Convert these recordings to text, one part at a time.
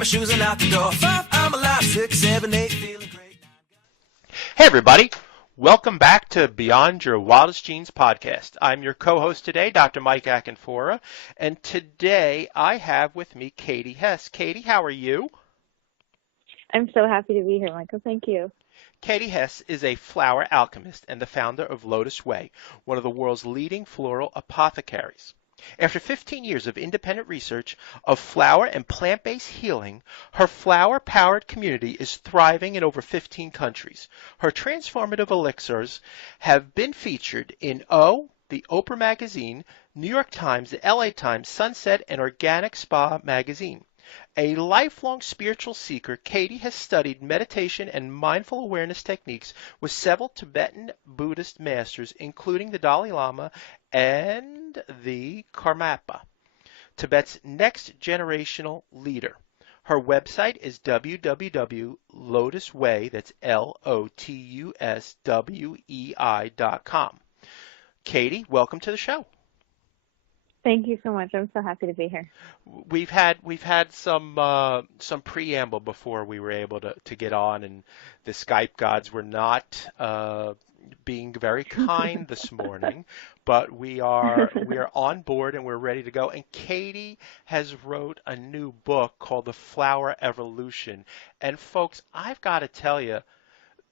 my shoes and out the door. 5, I'm alive. 6, 7, 8, feeling great. Hey everybody, welcome back to Beyond Your Wildest Genes podcast. I'm your co-host today, Dr. Mike Akinfora, and today I have with me Katie Hess. Katie, how are you? I'm so happy to be here, Michael. Thank you. Katie Hess is a flower alchemist and the founder of Lotus Way, one of the world's leading floral apothecaries. After 15 years of independent research of flower and plant-based healing, her flower-powered community is thriving in over 15 countries. Her transformative elixirs have been featured in the Oprah magazine, New York Times, the LA Times, Sunset, and Organic Spa magazine. A lifelong spiritual seeker, Katie has studied meditation and mindful awareness techniques with several Tibetan Buddhist masters, including the Dalai Lama and the Karmapa, Tibet's next generational leader. Her website is www.lotusway, that's LOTUSWEI.com. Katie, welcome to the show. Thank you so much. I'm so happy to be here. We've had some preamble before we were able to get on, and the Skype gods were not being very kind this morning, but we are on board and we're ready to go. And Katie has wrote a new book called The Flower Evolution. And folks, I've got to tell you,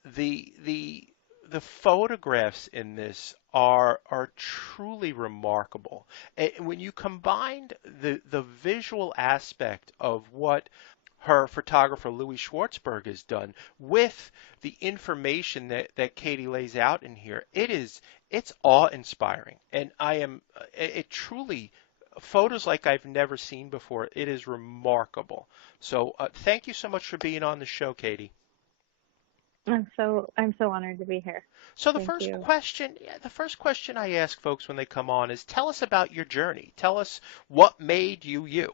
the photographs in this are truly remarkable. And when you combined the visual aspect of what her photographer Louis Schwartzberg has done with the information that Katie lays out in here, it's awe-inspiring. And it truly, photos like I've never seen before. It is remarkable. So thank you so much for being on the show, Katie. I'm so honored to be here. So the first question I ask folks when they come on is, tell us about your journey. Tell us what made you you.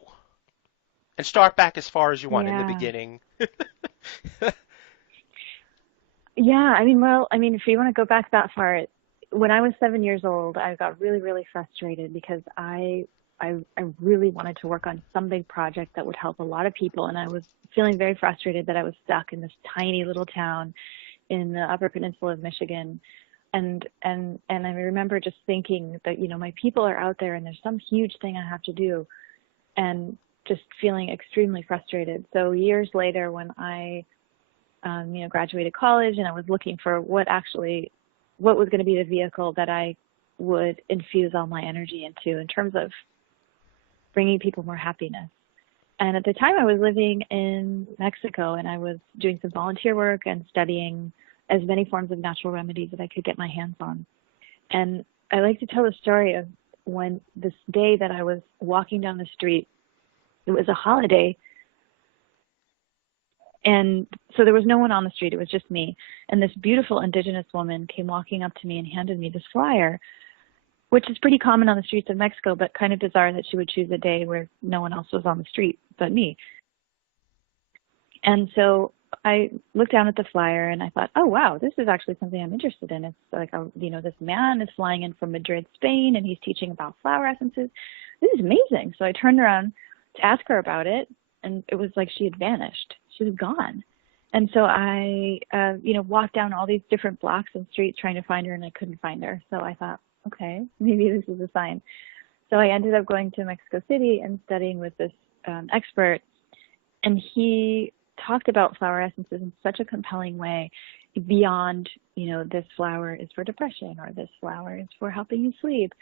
And start back as far as you want in the beginning. Yeah, if you want to go back that far, when I was 7 years old, I got really, really frustrated because I really wanted to work on some big project that would help a lot of people, and I was feeling very frustrated that I was stuck in this tiny little town in the Upper Peninsula of Michigan, and I remember just thinking that my people are out there and there's some huge thing I have to do, and just feeling extremely frustrated. So years later, when I graduated college and I was looking for what was going to be the vehicle that I would infuse all my energy into in terms of bringing people more happiness. And at the time I was living in Mexico, and I was doing some volunteer work and studying as many forms of natural remedies that I could get my hands on. And I like to tell the story of when this day that I was walking down the street, it was a holiday, and so there was no one on the street, it was just me. And this beautiful indigenous woman came walking up to me and handed me this flyer, which is pretty common on the streets of Mexico, but kind of bizarre that she would choose a day where no one else was on the street but me. And so I looked down at the flyer and I thought, oh, wow, this is actually something I'm interested in. It's like, this man is flying in from Madrid, Spain, and he's teaching about flower essences. This is amazing. So I turned around to ask her about it, and it was like she had vanished. She was gone. And so I, walked down all these different blocks and streets trying to find her, and I couldn't find her. So I thought, okay, maybe this is a sign. So I ended up going to Mexico City and studying with this expert, and he talked about flower essences in such a compelling way beyond, this flower is for depression or this flower is for helping you sleep.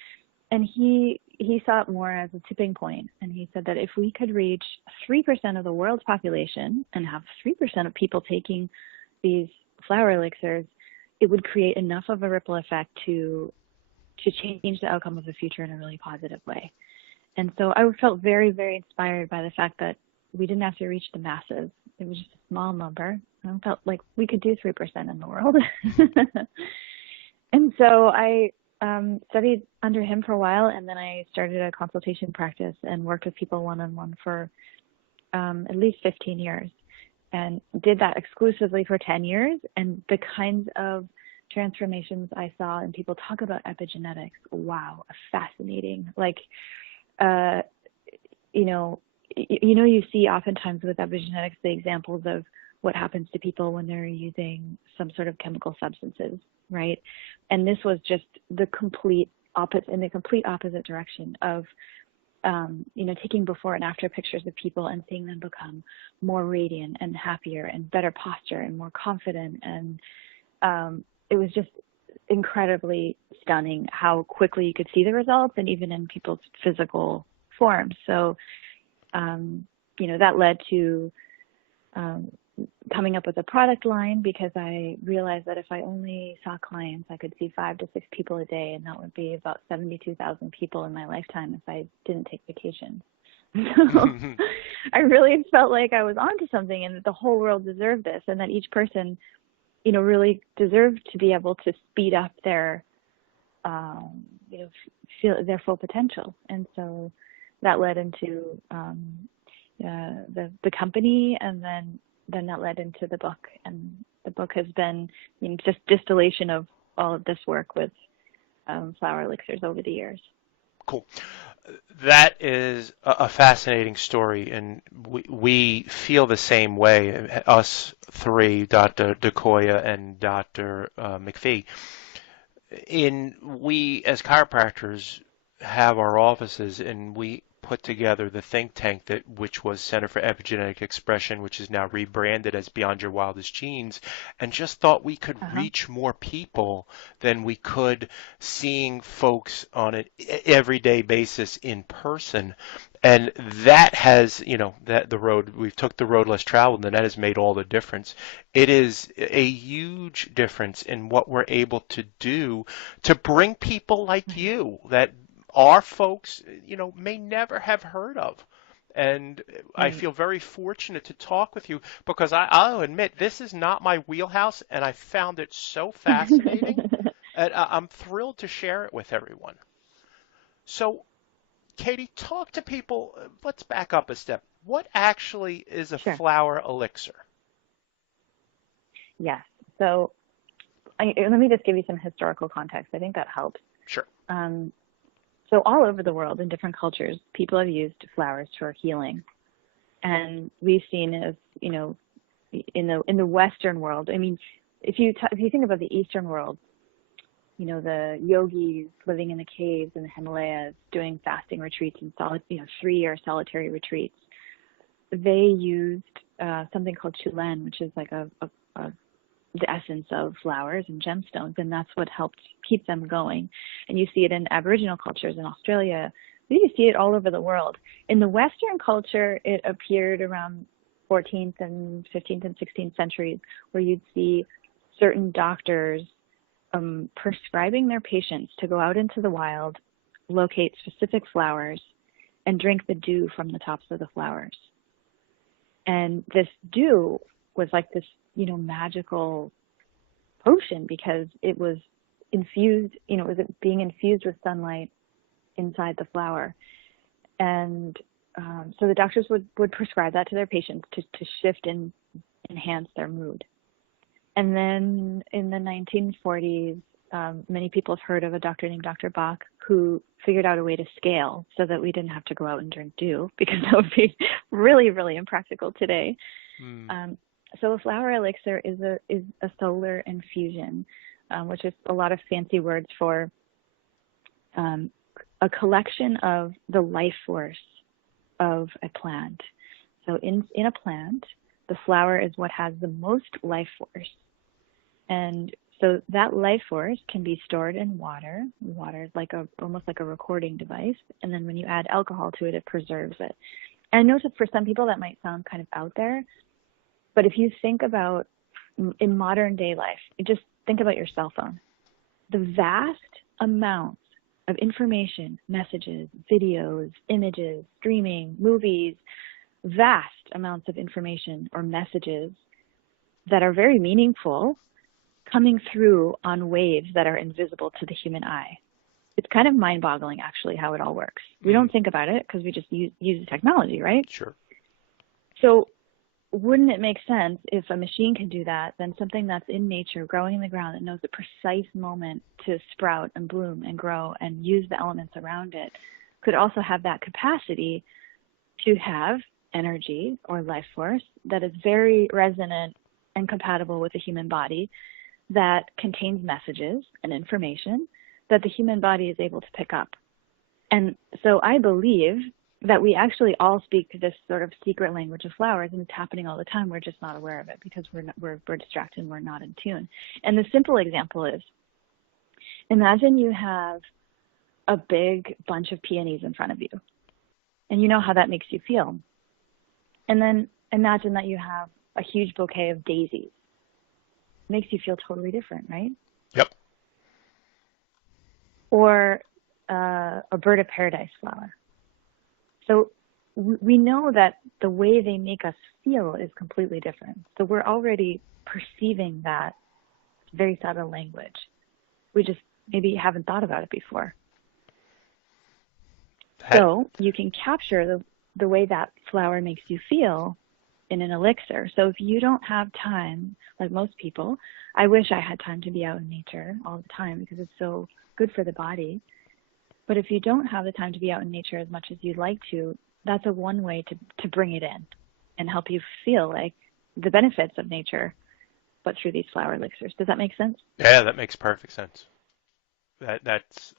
And he saw it more as a tipping point. And he said that if we could reach 3% of the world's population and have 3% of people taking these flower elixirs, it would create enough of a ripple effect to change the outcome of the future in a really positive way. And so I felt very, very inspired by the fact that we didn't have to reach the masses. It was just a small number. And I felt like we could do 3% in the world. And so I studied under him for a while, and then I started a consultation practice and worked with people one-on-one for at least 15 years, and did that exclusively for 10 years. And the kinds of transformations I saw, and people talk about epigenetics, wow, fascinating. Like, you see oftentimes with epigenetics the examples of what happens to people when they're using some sort of chemical substances, right? And this was just the complete opposite direction of, taking before and after pictures of people and seeing them become more radiant and happier and better posture and more confident. And it was just incredibly stunning how quickly you could see the results, and even in people's physical forms. So, that led to coming up with a product line, because I realized that if I only saw clients, I could see 5 to 6 people a day, and that would be about 72,000 people in my lifetime if I didn't take vacations. So I really felt like I was onto something, and that the whole world deserved this, and that each person, really deserved to be able to speed up their, feel their full potential. And so that led into the company, and then that led into the book. And the book has been just distillation of all of this work with flower elixirs over the years. Cool. That is a fascinating story, and we feel the same way, us three, Dr. DeCoya and Dr. McPhee. We, as chiropractors, have our offices, and we put together the think tank which was Center for Epigenetic Expression, which is now rebranded as Beyond Your Wildest Genes, and just thought we could reach more people than we could seeing folks on an everyday basis in person. And that has, we've took the road less traveled, and that has made all the difference. It is a huge difference in what we're able to do to bring people like you that our folks, may never have heard of. And I feel very fortunate to talk with you, because I'll admit, this is not my wheelhouse, and I found it so fascinating. And I'm thrilled to share it with everyone. So, Katie, talk to people. Let's back up a step. What actually is a flower elixir? Yes. So let me just give you some historical context. I think that helps. Sure. So all over the world, in different cultures, people have used flowers for healing, and we've seen, as in the Western world. I mean, if you think about the Eastern world, the yogis living in the caves in the Himalayas, doing fasting retreats and 3-year solitary retreats, they used something called chulen, which is like the essence of flowers and gemstones, and that's what helped keep them going. And you see it in Aboriginal cultures in Australia. You see it all over the world. In the Western culture, it appeared around 14th and 15th and 16th centuries, where you'd see certain doctors prescribing their patients to go out into the wild, locate specific flowers, and drink the dew from the tops of the flowers. And this dew was like this magical potion, because it was infused, it was being infused with sunlight inside the flower. And so the doctors would prescribe that to their patients to shift and enhance their mood. And then in the 1940s, many people have heard of a doctor named Dr. Bach, who figured out a way to scale so that we didn't have to go out and drink dew, because that would be really, really impractical today. So a flower elixir is a solar infusion, which is a lot of fancy words for a collection of the life force of a plant. So in a plant, the flower is what has the most life force. And so that life force can be stored in water. Water is almost like a recording device. And then when you add alcohol to it, it preserves it. And I know that for some people that might sound kind of out there, but if you think about in modern day life, just think about your cell phone. The vast amounts of information, messages, videos, images, streaming, movies, vast amounts of information or messages that are very meaningful coming through on waves that are invisible to the human eye. It's kind of mind-boggling, actually, how it all works. We don't think about it because we just use the technology, right? Sure. So wouldn't it make sense if a machine can do that, then something that's in nature, growing in the ground, that knows the precise moment to sprout and bloom and grow and use the elements around it, could also have that capacity to have energy or life force that is very resonant and compatible with the human body, that contains messages and information that the human body is able to pick up. And so I believe that we actually all speak this sort of secret language of flowers, and it's happening all the time. We're just not aware of it because we're distracted and we're not in tune. And the simple example is, imagine you have a big bunch of peonies in front of you, and you know how that makes you feel. And then imagine that you have a huge bouquet of daisies. It makes you feel totally different, right? Yep. Or a bird of paradise flower. So we know that the way they make us feel is completely different. So we're already perceiving that very subtle language. We just maybe haven't thought about it before. So you can capture the way that flower makes you feel in an elixir. So if you don't have time, like most people, I wish I had time to be out in nature all the time because it's so good for the body. But if you don't have the time to be out in nature as much as you'd like to, that's a one way to bring it in and help you feel like the benefits of nature, but through these flower elixirs. Does that make sense? Yeah, that makes perfect sense. That's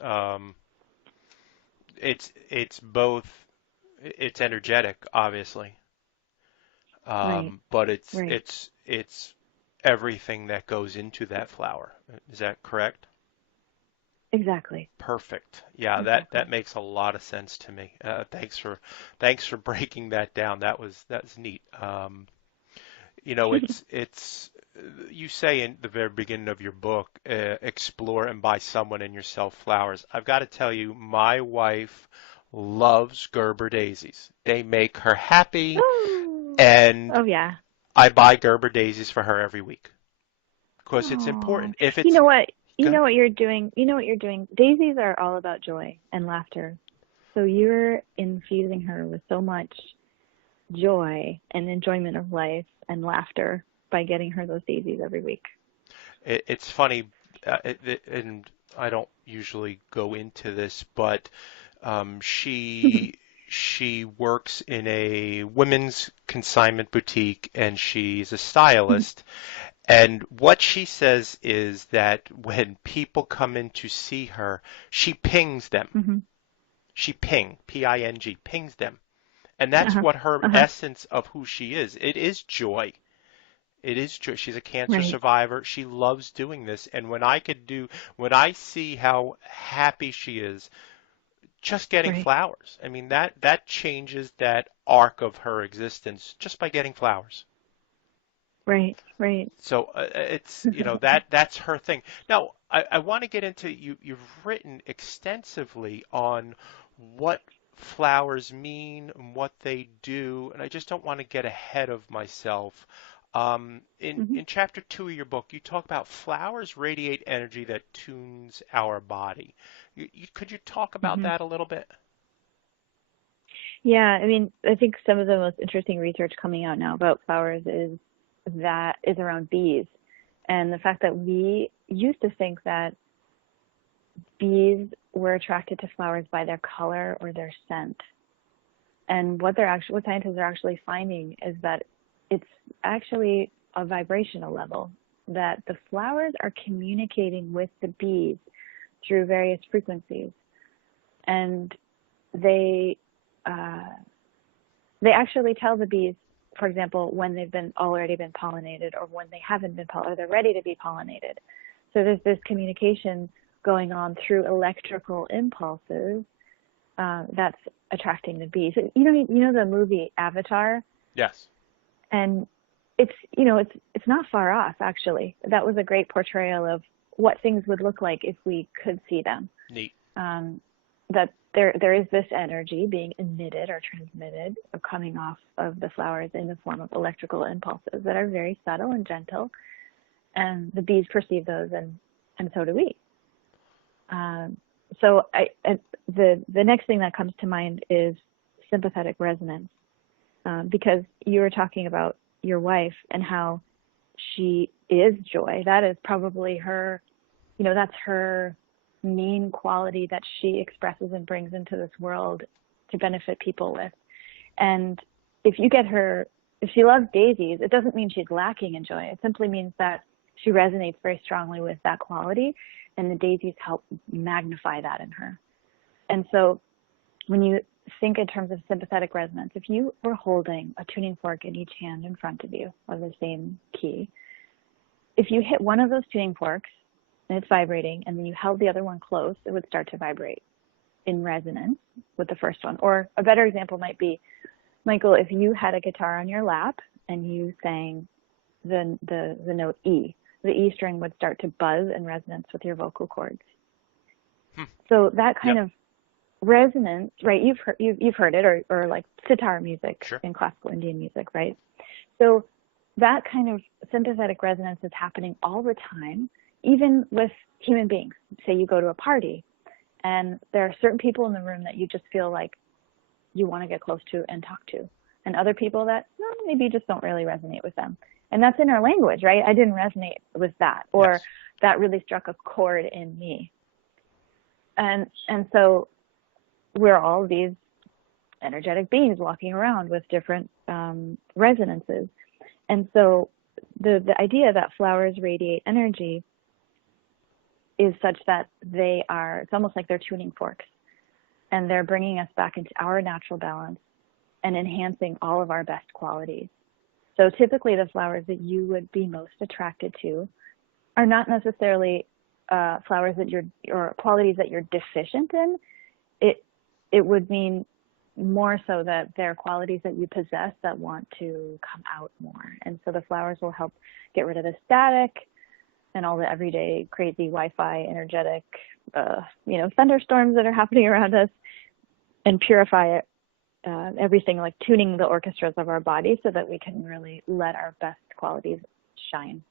it's both, it's energetic, obviously, Right. but Right. it's everything that goes into that flower. Is that correct? Exactly. Perfect. Yeah, that Exactly. makes a lot of sense to me. Thanks for breaking that down. That's neat. It's you say in the very beginning of your book, explore and buy someone and yourself flowers. I've got to tell you, my wife loves Gerber daisies. They make her happy, Oh, and oh yeah. I buy Gerber daisies for her every week because it's Oh, important. If you it's know what? You good, know what you're doing. You know what you're doing. Daisies are all about joy and laughter. So you're infusing her with so much joy and enjoyment of life and laughter by getting her those daisies every week. it's funny, and I don't usually go into this, but she works in a women's consignment boutique, and she's a stylist. And what she says is that when people come in to see her, she pings them. Mm-hmm. She P-I-N-G, pings them. And that's Uh-huh. what her Uh-huh. essence of who she is. It is joy. It is joy. She's a cancer Right. survivor. She loves doing this. And when I see how happy she is just getting Right. flowers, I mean, that changes that arc of her existence just by getting flowers. Right. Right. So it's, that's her thing. Now, I want to get into you've written extensively on what flowers mean and what they do, and I just don't want to get ahead of myself. In Mm-hmm. in chapter 2 of your book, you talk about flowers radiate energy that tunes our body. Could you talk about Mm-hmm. that a little bit? Yeah, I mean, I think some of the most interesting research coming out now about flowers is around bees. And the fact that we used to think that bees were attracted to flowers by their color or their scent. And what scientists are actually finding is that it's actually a vibrational level, that the flowers are communicating with the bees through various frequencies. And they uh, they actually tell the bees, for example, when they've been already been pollinated or when they haven't been or they're ready to be pollinated. So there's this communication going on through electrical impulses that's attracting the bees. You know the movie Avatar, Yes. and it's not far off actually. That was a great portrayal of what things would look like if we could see them. Neat. Um, that there is this energy being emitted or transmitted or coming off of the flowers in the form of electrical impulses that are very subtle and gentle, and the bees perceive those, and so do we. Um, the next thing that comes to mind is sympathetic resonance, because you were talking about your wife and how she is joy. That is probably her, that's her main quality that she expresses and brings into this world to benefit people with. And if you get her, if she loves daisies, it doesn't mean she's lacking in joy. It simply means that she resonates very strongly with that quality, and the daisies help magnify that in her. And so when you think in terms of sympathetic resonance, if you were holding a tuning fork in each hand in front of you of the same key, if you hit one of those tuning forks and it's vibrating, and then you held the other one close, it would start to vibrate in resonance with the first one. Or a better example might be, Michael, if you had a guitar on your lap and you sang the note E, the E string would start to buzz in resonance with your vocal cords. So that kind of resonance, right? You've heard it, or like sitar music in classical Indian music, right? So that kind of sympathetic resonance is happening all the time, even with human beings. Say you go to a party, and there are certain people in the room that you just feel like you want to get close to and talk to, and other people that maybe you just don't really resonate with them. And that's in our language, right? I didn't resonate with that, or that really struck a chord in me. And so we're all these energetic beings walking around with different resonances. And so the idea that flowers radiate energy is such that it's almost like they're tuning forks, and they're bringing us back into our natural balance and enhancing all of our best qualities. So typically the flowers that you would be most attracted to are not necessarily flowers or qualities that you're deficient in. It would mean more so that they're qualities that you possess that want to come out more. And so the flowers will help get rid of the static and all the everyday crazy Wi-Fi energetic, thunderstorms that are happening around us, and purify it, everything, like tuning the orchestras of our body so that we can really let our best qualities shine.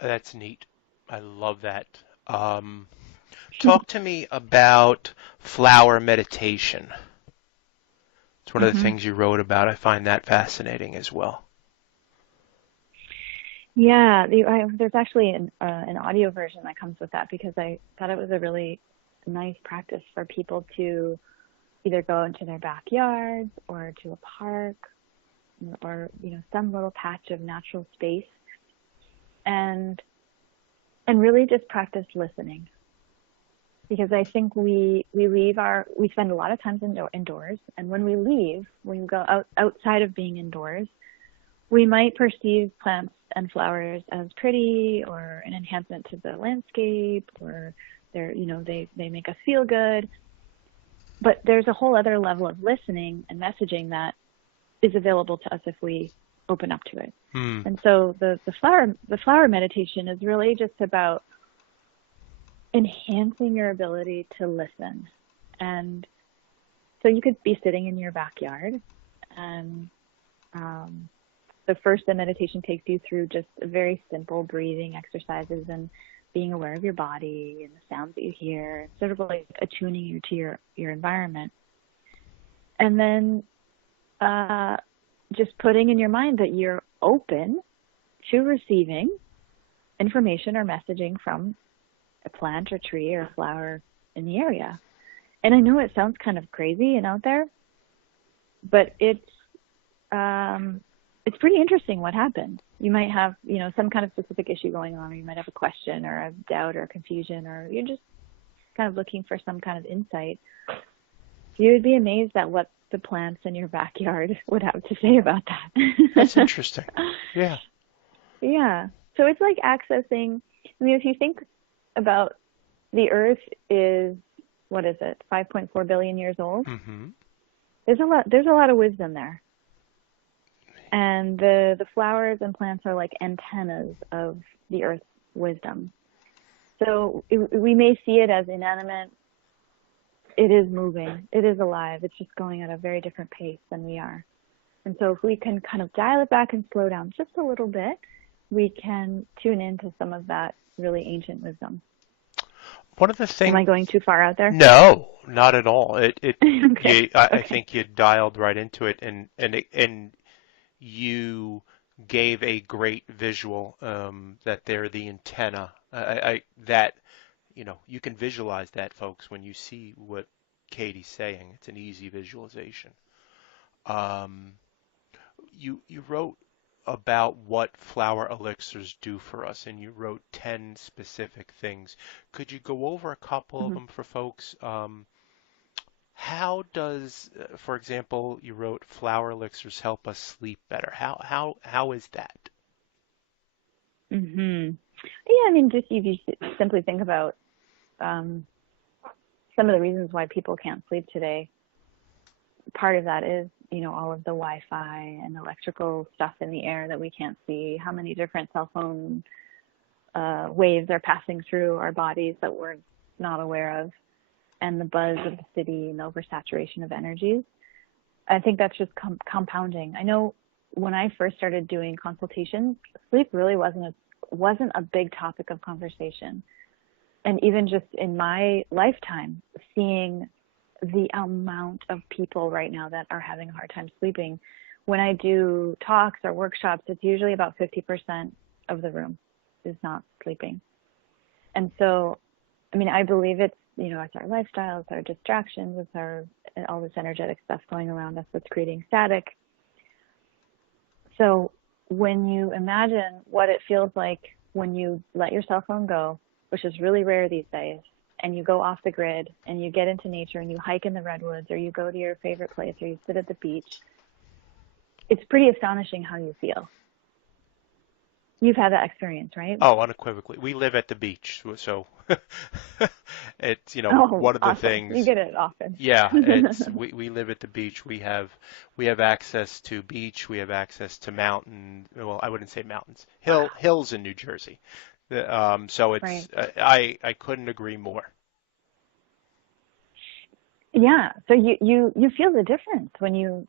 That's neat. I love that. Talk to me about flower meditation. It's one of the things you wrote about. I find that fascinating as well. Yeah, there's actually an audio version that comes with that, because I thought it was a really nice practice for people to either go into their backyards or to a park or some little patch of natural space and really just practice listening. Because I think we spend a lot of time indoors, and when we leave, when we go outside of being indoors, we might perceive plants and flowers as pretty or an enhancement to the landscape, or they make us feel good. But there's a whole other level of listening and messaging that is available to us if we open up to it. And so the flower meditation is really just about enhancing your ability to listen. And so you could be sitting in your backyard, and the meditation takes you through just very simple breathing exercises and being aware of your body and the sounds that you hear, sort of like attuning you to your environment. And then just putting in your mind that you're open to receiving information or messaging from a plant or tree or flower in the area. And I know it sounds kind of crazy and out there, but it's pretty interesting what happens. You might have, some kind of specific issue going on, or you might have a question or a doubt or confusion, or you're just kind of looking for some kind of insight. You would be amazed at what the plants in your backyard would have to say about that. That's interesting. Yeah. Yeah. So it's like accessing, if you think about the earth is, 5.4 billion years old? Mm-hmm. There's a lot of wisdom there. And the flowers and plants are like antennas of the earth's wisdom. So we may see it as inanimate. It is moving. It is alive. It's just going at a very different pace than we are. And so if we can kind of dial it back and slow down just a little bit, we can tune into some of that really ancient wisdom. One of the things. Am I going too far out there? No, not at all. Okay. I think you dialed right into it, and you gave a great visual that they're the antenna. You can visualize that, folks, when you see what Katie's saying. It's an easy visualization. you wrote about what flower elixirs do for us, and you wrote 10 specific things. Could you go over a couple of Mhm. them for folks? How does, for example, you wrote flower elixirs help us sleep better. How is that? Mhm. Yeah, I mean, just if you simply think about um, some of the reasons why people can't sleep today, part of that is, all of the Wi-Fi and electrical stuff in the air that we can't see, how many different cell phone waves are passing through our bodies that we're not aware of, and the buzz of the city and the oversaturation of energies. I think that's just compounding. I know when I first started doing consultations, sleep really wasn't a big topic of conversation. And even just in my lifetime, seeing the amount of people right now that are having a hard time sleeping, when I do talks or workshops, it's usually about 50% of the room is not sleeping. And so, I mean, I believe it's our lifestyle, it's our distractions, all this energetic stuff going around us that's creating static. So when you imagine what it feels like when you let your cell phone go, which is really rare these days, and you go off the grid and you get into nature and you hike in the redwoods, or you go to your favorite place, or you sit at the beach, it's pretty astonishing how you feel. You've had that experience, right? Oh, unequivocally. We live at the beach, so it's, Oh, one of the awesome. You things. get it often. Yeah, it's we live at the beach. We have access to beach. We have access to mountain. Well, I wouldn't say mountains. Wow. Hills in New Jersey. So Right. it's I couldn't agree more. Yeah. So you feel the difference when you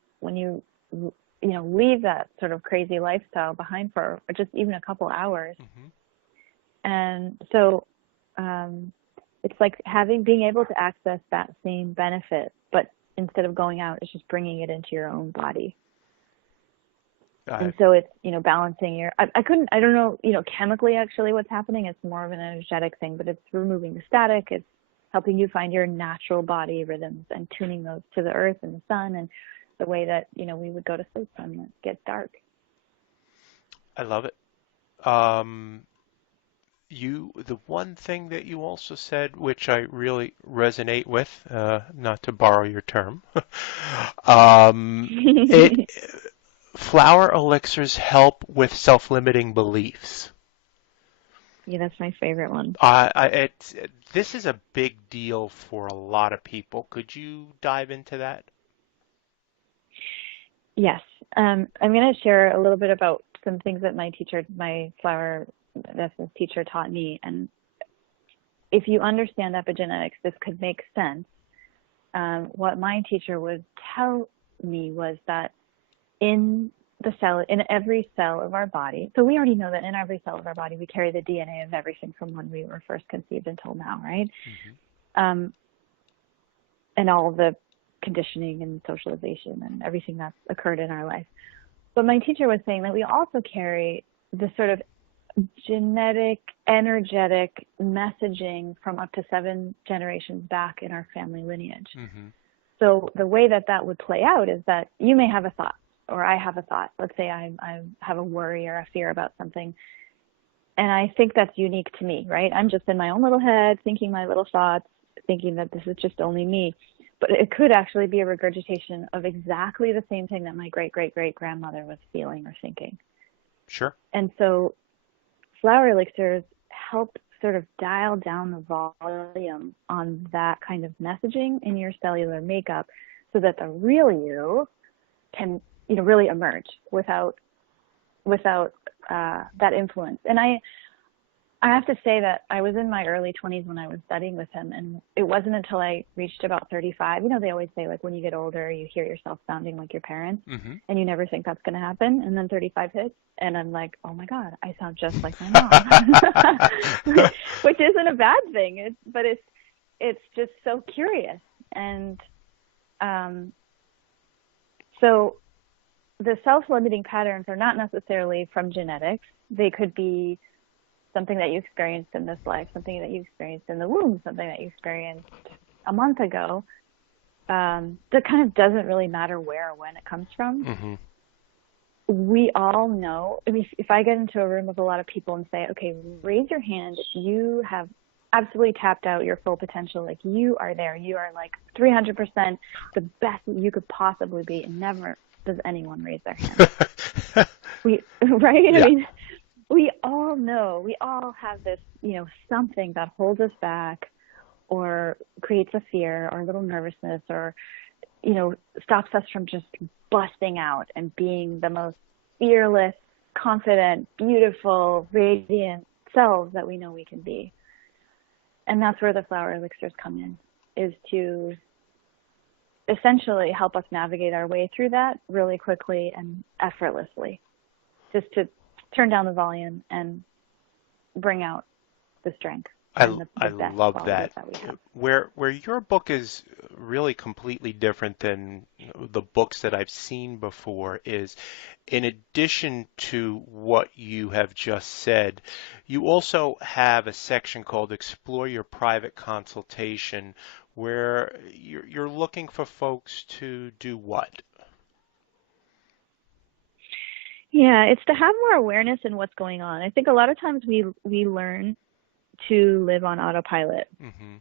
leave that sort of crazy lifestyle behind for just even a couple hours. Hmm. And so it's like being able to access that same benefit, but instead of going out, it's just bringing it into your own body. I, And so it's, balancing I don't know, chemically actually what's happening. It's more of an energetic thing, but it's removing the static. It's helping you find your natural body rhythms and tuning those to the earth and the sun and the way that, we would go to sleep when it gets dark. I love it. Um, the one thing that you also said, which I really resonate with, not to borrow your term, it flower elixirs help with self-limiting beliefs. Yeah, that's my favorite one. This is a big deal for a lot of people. Could you dive into that? Yes. I'm going to share a little bit about some things that my flower essence teacher taught me. And if you understand epigenetics, this could make sense. What my teacher would tell me was that in every cell of our body, so we already know that in every cell of our body, we carry the DNA of everything from when we were first conceived until now, right? Hmm. And all of the conditioning and socialization and everything that's occurred in our life. But my teacher was saying that we also carry the sort of genetic, energetic messaging from up to 7 generations back in our family lineage. Hmm. So the way that would play out is that you may have a thought, or I have a thought. Let's say I have a worry or a fear about something, and I think that's unique to me, right? I'm just in my own little head thinking my little thoughts, thinking that this is just only me. But it could actually be a regurgitation of exactly the same thing that my great-great-great-grandmother was feeling or thinking. Sure. And so flower elixirs help sort of dial down the volume on that kind of messaging in your cellular makeup so that the real you can, really emerge without that influence. And I have to say that I was in my early 20s when I was studying with him, and it wasn't until I reached about 35. They always say, like, when you get older, you hear yourself sounding like your parents, Hmm. and you never think that's going to happen. And then 35 hits, and I'm like, oh my God, I sound just like my mom, which isn't a bad thing. But it's just so curious. And so the self-limiting patterns are not necessarily from genetics. They could be something that you experienced in this life, something that you experienced in the womb, something that you experienced a month ago. That kind of doesn't really matter where or when it comes from. Hmm. we all know, I mean, if I get into a room with a lot of people and say, okay, raise your hand if you have absolutely tapped out your full potential, like you are there, you are like 300% the best that you could possibly be, and never does anyone raise their hand. Right? Yeah. I mean, we all know, we all have this, something that holds us back or creates a fear or a little nervousness or, stops us from just busting out and being the most fearless, confident, beautiful, radiant selves that we know we can be. And that's where the flower elixirs come in, is to essentially help us navigate our way through that really quickly and effortlessly. Just to turn down the volume and bring out the strength and the best love qualities that. that we have. Where your book is really completely different than the books that I've seen before is, in addition to what you have just said, you also have a section called Explore Your Private Consultation, where you're looking for folks to do what? Yeah, it's to have more awareness in what's going on. I think a lot of times we learn to live on autopilot. Mm-hmm.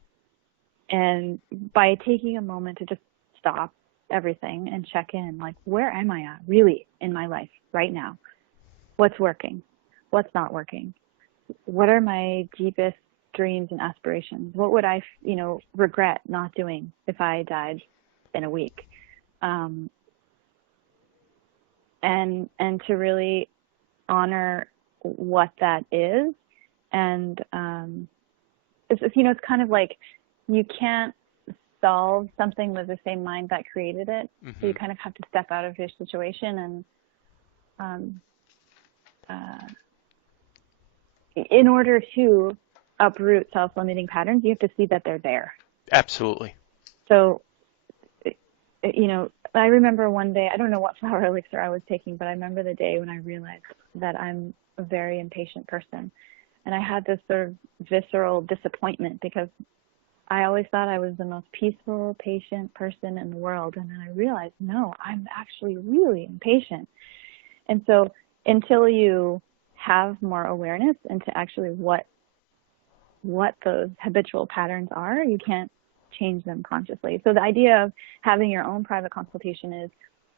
And by taking a moment to just stop everything and check in, like, where am I at really in my life right now? What's working? What's not working? What are my deepest dreams and aspirations? What would I, regret not doing if I died in a week? And to really honor what that is. And it's kind of like you can't solve something with the same mind that created it. Mm-hmm. So you kind of have to step out of your situation and in order to uproot self-limiting patterns, you have to see that they're there. Absolutely. So, I remember one day, I don't know what flower elixir I was taking, but I remember the day when I realized that I'm a very impatient person. And I had this sort of visceral disappointment because I always thought I was the most peaceful, patient person in the world. And then I realized, no, I'm actually really impatient. And so until you have more awareness into actually what those habitual patterns are, you can't change them consciously. So the idea of having your own private consultation is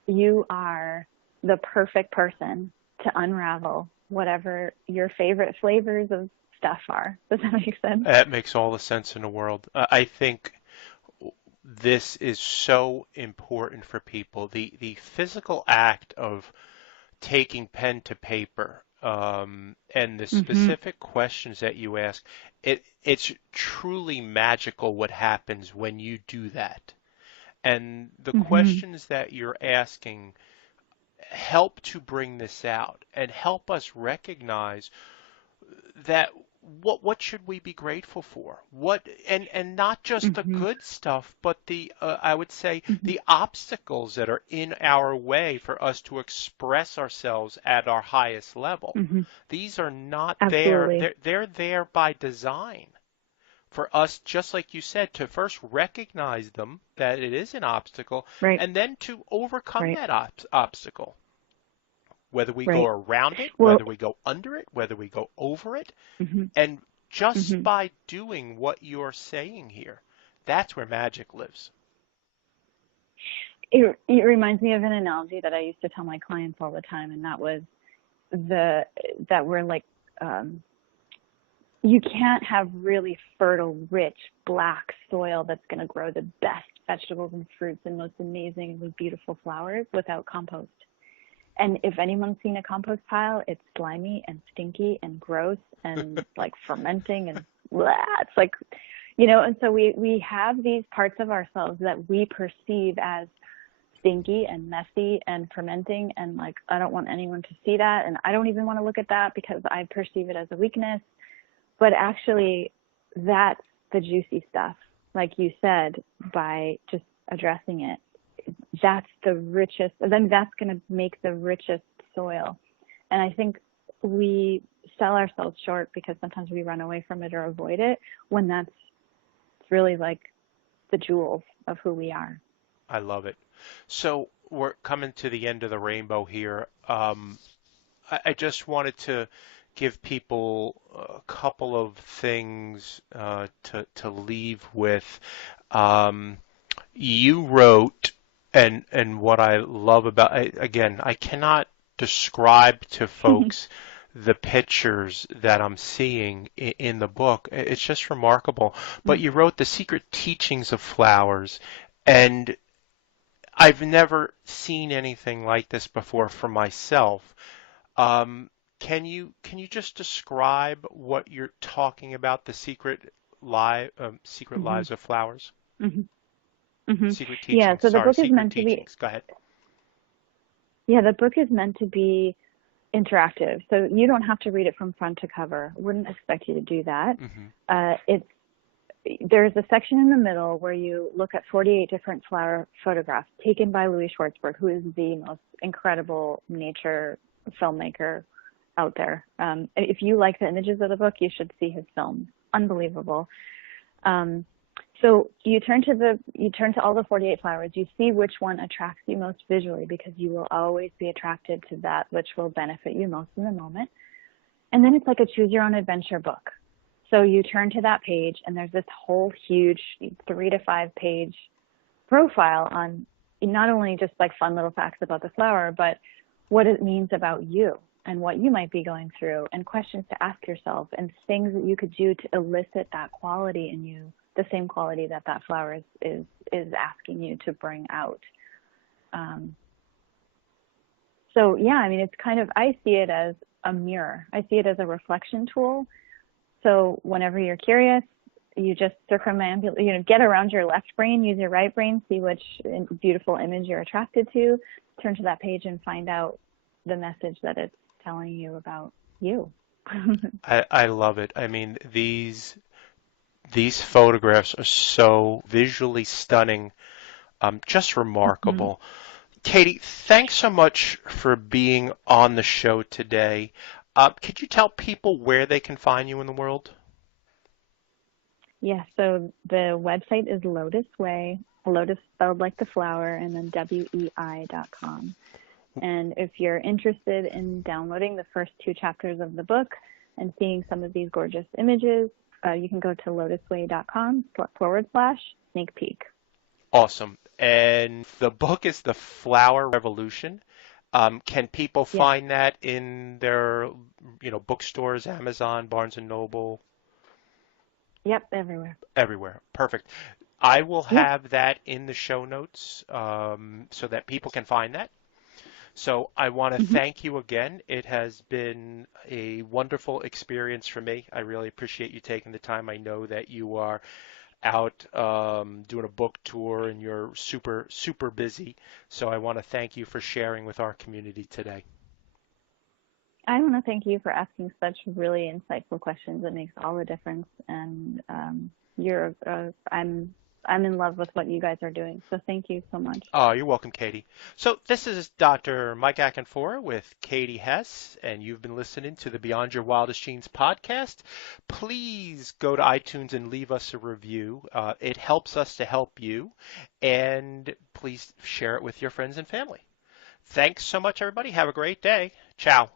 you are the perfect person to unravel whatever your favorite flavors of stuff are. Does that make sense? That makes all the sense in the world. I think this is so important for people. The physical act of taking pen to paper and the specific questions that you ask, it's truly magical what happens when you do that. And the questions that you're asking help to bring this out and help us recognize that what should we be grateful for? What and not just the good stuff, but the I would say the obstacles that are in our way for us to express ourselves at our highest level. These are not there. They're there by design for us, just like you said, to first recognize them, that it is an obstacle, and then to overcome that obstacle. Whether we go around it, whether we go under it, whether we go over it. And just by doing what you're saying here, that's where magic lives. It reminds me of an analogy that I used to tell my clients all the time, and that was that we're like, you can't have really fertile, rich, black soil that's going to grow the best vegetables and fruits and most amazingly beautiful flowers without compost. And if anyone's seen a compost pile, it's slimy and stinky and gross and like fermenting and blah. It's like, and so we have these parts of ourselves that we perceive as stinky and messy and fermenting, and like, I don't want anyone to see that, and I don't even want to look at that because I perceive it as a weakness. But actually, that's the juicy stuff. Like you said, by just addressing it, that's the richest, then that's going to make the richest soil. And I think we sell ourselves short because sometimes we run away from it or avoid it, when that's really like the jewels of who we are. I love it. So we're coming to the end of the rainbow here. I just wanted to give people a couple of things to leave with. Um, you wrote, and what I love about, again, I cannot describe to folks the pictures that I'm seeing in the book. It's just remarkable. But you wrote The Secret Teachings of Flowers, and I've never seen anything like this before for myself. Um, can you just describe what you're talking about, the secret Mm-hmm. lives of flowers, Mm-hmm. Mm-hmm. secret Yeah, teachings. so the Sorry, book is secret meant to be, teachings. Go ahead. yeah, the book is meant to be interactive. So you don't have to read it from front to cover. Wouldn't expect you to do that. Hmm. It's there's a section in the middle where you look at 48 different flower photographs taken by Louis Schwartzberg, who is the most incredible nature filmmaker out there. If you like the images of the book, you should see his films. Unbelievable. Um, so you turn to all the 48 flowers. You see which one attracts you most visually, because you will always be attracted to that which will benefit you most in the moment. And then it's like a choose your own adventure book. So you turn to that page, and there's this whole huge 3 to 5 page profile on not only just like fun little facts about the flower, but what it means about you and what you might be going through, and questions to ask yourself, and things that you could do to elicit that quality in you, the same quality that that flower is asking you to bring out. So yeah, I mean, it's kind of, I see it as a mirror. I see it as a reflection tool. So whenever you're curious, you just circumambulate, get around your left brain, use your right brain, see which beautiful image you're attracted to, turn to that page and find out the message that it's telling you about you. I love it. I mean, these photographs are so visually stunning, just Mm-hmm. remarkable. Katie, thanks so much for being on the show today. Could you tell people where they can find you in the world? Yeah, so the website is Lotus Way, Lotus spelled like the flower, and then WEI.com. And if you're interested in downloading the first 2 chapters of the book and seeing some of these gorgeous images, you can go to lotusway.com/sneak peek. Awesome. And the book is The Flower Revolution. Can people Yes. find that in their, bookstores, Amazon, Barnes and Noble, Yep, everywhere. everywhere? Perfect. I will Yep. have that in the show notes so that people can find that. So I want to Mm-hmm. thank you again. It has been a wonderful experience for me. I really appreciate you taking the time. I know that you are out doing a book tour and you're super, super busy. So I want to thank you for sharing with our community today. I want to thank you for asking such really insightful questions. It makes all the difference, and I'm in love with what you guys are doing. So thank you so much. Oh, you're welcome, Katie. So this is Dr. Mike Akinfora with Katie Hess, and you've been listening to the Beyond Your Wildest Dreams podcast. Please go to iTunes and leave us a review. It helps us to help you, and please share it with your friends and family. Thanks so much, everybody. Have a great day. Ciao.